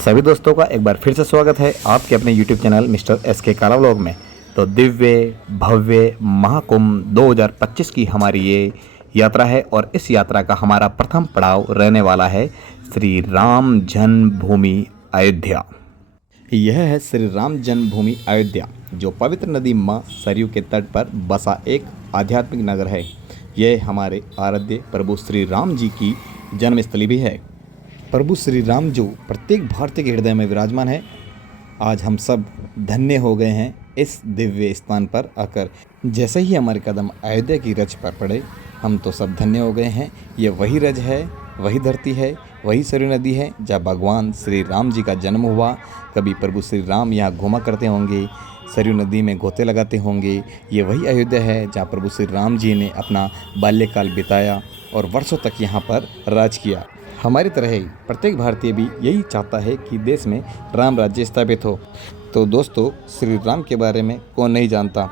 सभी दोस्तों का एक बार फिर से स्वागत है आपके अपने YouTube चैनल मिस्टर SK काला व्लॉग में। तो दिव्य भव्य महाकुंभ 2025 की हमारी ये यात्रा है और इस यात्रा का हमारा प्रथम पड़ाव रहने वाला है श्री राम जन्मभूमि अयोध्या। यह है श्री राम जन्मभूमि अयोध्या, जो पवित्र नदी माँ सरयू के तट पर बसा एक आध्यात्मिक नगर है। यह हमारे आराध्य प्रभु श्री राम जी की जन्मस्थली भी है। प्रभु श्री राम जो प्रत्येक भारतीय के हृदय में विराजमान है, आज हम सब धन्य हो गए हैं इस दिव्य स्थान पर आकर। जैसे ही हमारे कदम अयोध्या की रज पर पड़े, हम तो सब धन्य हो गए हैं। ये वही रज है, वही धरती है, वही सरयू नदी है जहाँ भगवान श्री राम जी का जन्म हुआ। कभी प्रभु श्री राम यहाँ घूमा करते होंगे, सरयू नदी में गोते लगाते होंगे। ये वही अयोध्या है जहाँ प्रभु श्री राम जी ने अपना बाल्यकाल बिताया और वर्षों तक यहाँ पर राज किया। हमारी तरह ही प्रत्येक भारतीय भी यही चाहता है कि देश में राम राज्य स्थापित हो। तो दोस्तों, श्री राम के बारे में कौन नहीं जानता।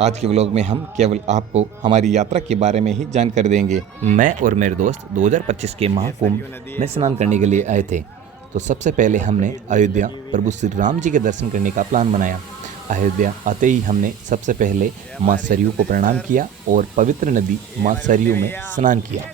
आज के व्लॉग में हम केवल आपको हमारी यात्रा के बारे में ही जानकारी देंगे। मैं और मेरे दोस्त 2025 के महाकुंभ में स्नान करने के लिए आए थे। तो सबसे पहले हमने अयोध्या प्रभु श्री राम जी के दर्शन करने का प्लान बनाया। अयोध्या आते ही हमने सबसे पहले माँ सरयू को प्रणाम किया और पवित्र नदी माँ सरयू में स्नान किया।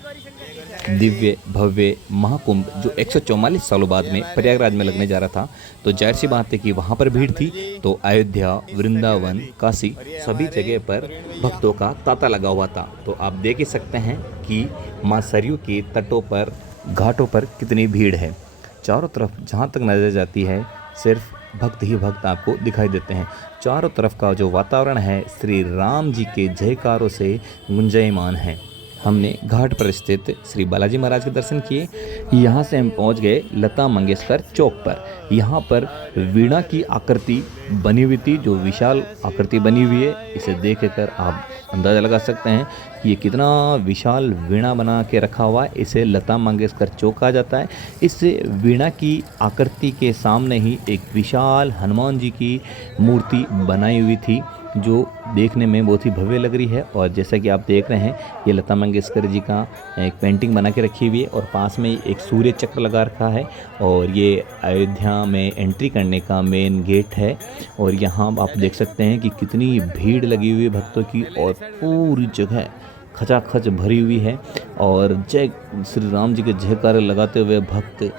दिव्य भव्य महाकुंभ जो 144 सालों बाद में प्रयागराज में लगने जा रहा था, तो जाहिर सी बात है कि वहाँ पर भीड़ थी। तो अयोध्या, वृंदावन, काशी सभी जगह पर भक्तों का तांता लगा हुआ था। तो आप देख ही सकते हैं कि माँ सरयू के तटों पर, घाटों पर कितनी भीड़ है। चारों तरफ जहाँ तक नजर जाती है, सिर्फ भक्त ही भक्त आपको दिखाई देते हैं। चारों तरफ का जो वातावरण है श्री राम जी के जयकारों से गुंजायमान है। हमने घाट पर स्थित श्री बालाजी महाराज के दर्शन किए। यहाँ से हम पहुँच गए लता मंगेशकर चौक पर। यहाँ पर वीणा की आकृति बनी हुई थी, जो विशाल आकृति बनी हुई है। इसे देखकर आप अंदाज़ा लगा सकते हैं कि ये कितना विशाल वीणा बना के रखा हुआ है। इसे लता मंगेशकर चौक कहा जाता है। इस वीणा की आकृति के सामने ही एक विशाल हनुमान जी की मूर्ति बनाई हुई थी, जो देखने में बहुत ही भव्य लग रही है। और जैसा कि आप देख रहे हैं, ये लता मंगेशकर जी का एक पेंटिंग बना के रखी हुई है और पास में एक सूर्य चक्र लगा रखा है। और ये अयोध्या में एंट्री करने का मेन गेट है। और यहाँ आप देख सकते हैं कि कितनी भीड़ लगी हुई है भक्तों की, और पूरी जगह खचाखच भरी हुई है। और जय श्री राम जी के जयकारे लगाते हुए भक्त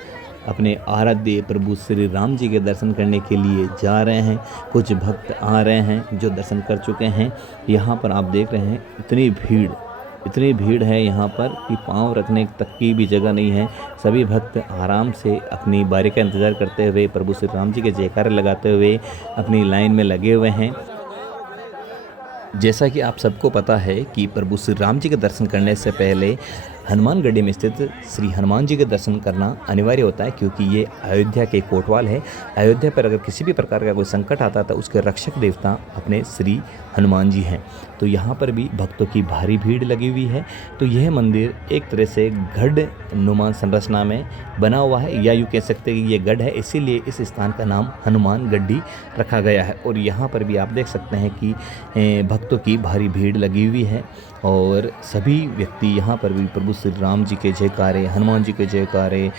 अपने आराध्य प्रभु श्री राम जी के दर्शन करने के लिए जा रहे हैं। कुछ भक्त आ रहे हैं जो दर्शन कर चुके हैं। यहाँ पर आप देख रहे हैं इतनी भीड़ है यहाँ पर कि पाँव रखने तक की भी जगह नहीं है। सभी भक्त आराम से अपनी बारी का इंतज़ार करते हुए, प्रभु श्री राम जी के जयकारे लगाते हुए अपनी लाइन में लगे हुए हैं। जैसा कि आप सबको पता है कि प्रभु श्री राम जी के दर्शन करने से पहले हनुमानगढ़ी में स्थित श्री हनुमान जी के दर्शन करना अनिवार्य होता है, क्योंकि ये अयोध्या के कोतवाल है। अयोध्या पर अगर किसी भी प्रकार का कोई संकट आता है तो उसके रक्षक देवता अपने श्री हनुमान जी हैं। तो यहाँ पर भी भक्तों की भारी भीड़ लगी हुई है। तो यह मंदिर एक तरह से गढ़ नुमा संरचना में बना हुआ है, या यूँ कह सकते हैं कि ये गढ़ है, इसीलिए इस स्थान का नाम हनुमानगढ़ी रखा गया है। और यहाँ पर भी आप देख सकते हैं कि भक्तों की भारी भीड़ लगी हुई है। और सभी व्यक्ति यहाँ पर भी प्रभु श्री राम जी के जयकारे, हनुमान जी के जयकारे,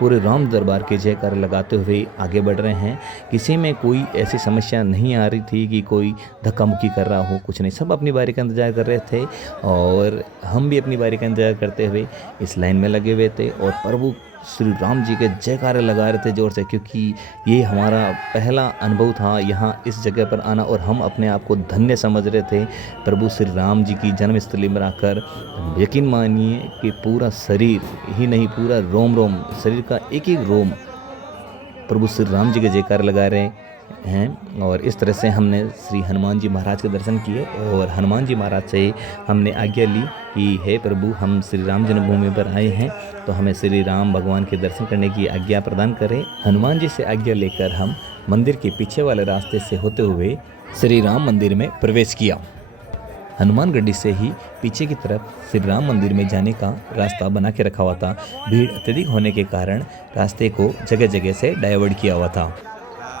पूरे राम दरबार के जयकारे लगाते हुए आगे बढ़ रहे हैं। किसी में कोई ऐसी समस्या नहीं आ रही थी कि कोई धक्का मुक्की कर रहा हो, कुछ नहीं। सब अपनी बारी का इंतज़ार कर रहे थे और हम भी अपनी बारी का इंतज़ार करते हुए इस लाइन में लगे हुए थे और प्रभु श्री राम जी के जयकारे लगा रहे थे ज़ोर से, क्योंकि ये हमारा पहला अनुभव था यहाँ इस जगह पर आना। और हम अपने आप को धन्य समझ रहे थे प्रभु श्री राम जी की जन्मस्थली में आकर। यकीन मानिए कि पूरा शरीर ही नहीं, पूरा रोम रोम, शरीर का एक एक रोम प्रभु श्री राम जी के जयकारे लगा रहे हैं। और इस तरह से हमने श्री हनुमान जी महाराज के दर्शन किए और हनुमान जी महाराज से हमने आज्ञा ली कि हे प्रभु, हम श्री राम जन्मभूमि पर आए हैं, तो हमें श्री राम भगवान के दर्शन करने की आज्ञा प्रदान करें। हनुमान जी से आज्ञा लेकर हम मंदिर के पीछे वाले रास्ते से होते हुए श्री राम मंदिर में प्रवेश किया। हनुमानगढ़ी से ही पीछे की तरफ श्री राम मंदिर में जाने का रास्ता बना के रखा हुआ था। भीड़ अत्यधिक होने के कारण रास्ते को जगह जगह से डाइवर्ट किया हुआ था।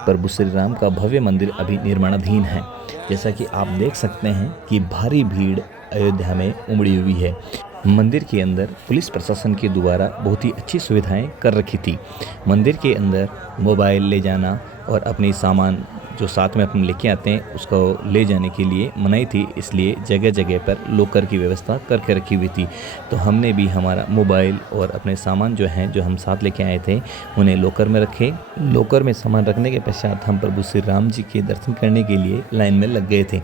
प्रभु श्री राम का भव्य मंदिर अभी निर्माणाधीन है। जैसा कि आप देख सकते हैं कि भारी भीड़ अयोध्या में उमड़ी हुई है। मंदिर के अंदर पुलिस प्रशासन के द्वारा बहुत ही अच्छी सुविधाएं कर रखी थी। मंदिर के अंदर मोबाइल ले जाना और अपनी सामान जो साथ में अपने लेके आते हैं उसको ले जाने के लिए मनाही थी, इसलिए जगह जगह पर लॉकर की व्यवस्था करके रखी हुई थी। तो हमने भी हमारा मोबाइल और अपने सामान जो हैं जो हम साथ लेके आए थे उन्हें लॉकर में रखे। लॉकर में सामान रखने के पश्चात हम प्रभु श्री राम जी के दर्शन करने के लिए लाइन में लग गए थे।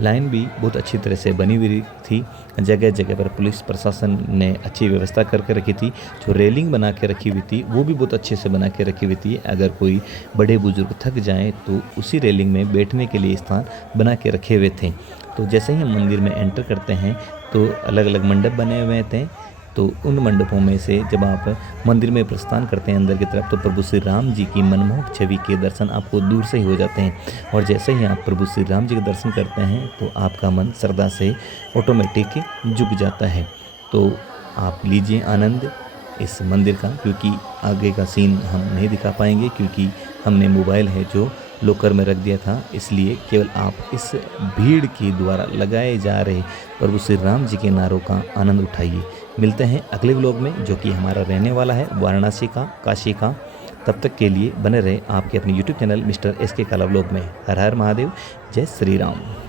लाइन भी बहुत अच्छी तरह से बनी हुई थी, जगह जगह पर पुलिस प्रशासन ने अच्छी व्यवस्था करके रखी थी। जो रेलिंग बना के रखी हुई थी वो भी बहुत अच्छे से बना के रखी हुई थी। अगर कोई बड़े बुजुर्ग थक जाएं तो उसी रेलिंग में बैठने के लिए स्थान बना के रखे हुए थे। तो जैसे ही हम मंदिर में एंटर करते हैं तो अलग अलग मंडप बने हुए थे। तो उन मंडपों में से जब आप मंदिर में प्रस्थान करते हैं अंदर की तरफ तो प्रभु श्री राम जी की मनमोहक छवि के दर्शन आपको दूर से ही हो जाते हैं। और जैसे ही आप प्रभु श्री राम जी के दर्शन करते हैं तो आपका मन श्रद्धा से ऑटोमेटिक झुक जाता है। तो आप लीजिए आनंद इस मंदिर का, क्योंकि आगे का सीन हम नहीं दिखा पाएंगे क्योंकि हमने मोबाइल है जो लॉकर में रख दिया था। इसलिए केवल आप इस भीड़ के द्वारा लगाए जा रहे प्रभु श्री राम जी के नारों का आनंद उठाइए। मिलते हैं अगले व्लॉग में जो कि हमारा रहने वाला है वाराणसी का, काशी का। तब तक के लिए बने रहे आपके अपने यूट्यूब चैनल मिस्टर एसके काला व्लॉग में। हर हर महादेव, जय श्री राम।